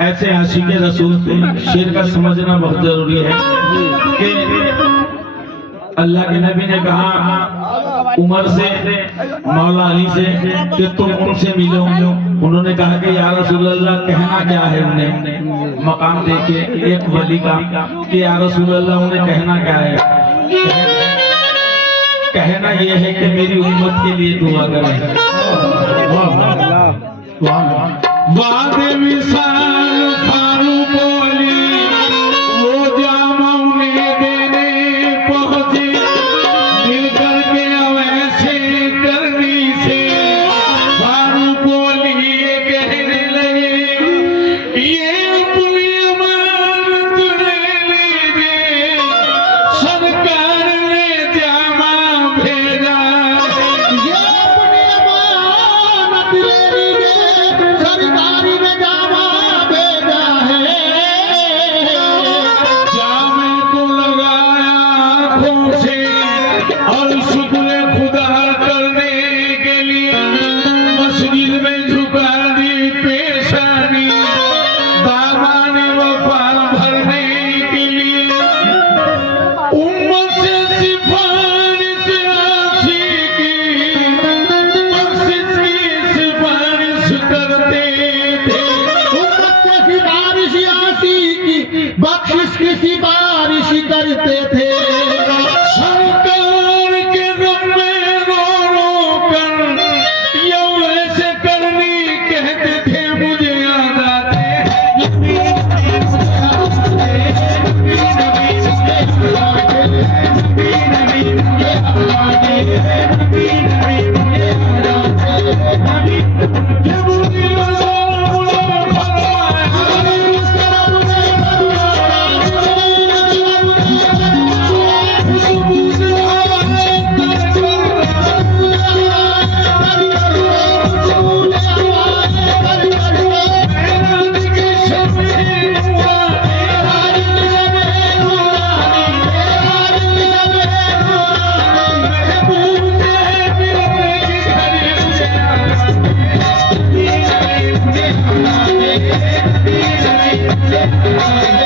ऐसे आशिक़े रसूल थे। शेर का समझना बहुत जरूरी है कि अल्लाह के नबी ने कहा उमर से, मौला अली से कि तुम उनसे मिलो। उन्होंने कहा कि या रसूल अल्लाह कहना क्या है उन्हें, मकाम देखे एक वली का कि या रसूल अल्लाह उन्हें कहना क्या है। कहना यह है कि मेरी उम्मत के लिए दुआ करें। वादे विशाल फारूक अली वो जामा उन्हें देने पहुंचे, मिलकर के अवैसे करनी से फारूक अली ये कहने लगे ये अपनी अमानत ले लीजिए, सरकार ने जामा भेजा है। ये अपनी अमानत ले लीजिए, सरकारी ने जामा भेजा है। जामे को लगाया आंखों से और शुक्र खुदा करने के लिए मस्जिद में झुका दी पेशानी, दामाने वफा भरने के लिए उम्मत से सिफारिश आशिकी, बख्शिश की सिफारिश करते थे। उम्मत से सिफारिश आशिकी, बख्शिश की सिफारिश करते थे। सरकार के गम में रो रो कर ये वैसे करनी कहते थे, मुझे याद आते Yeah.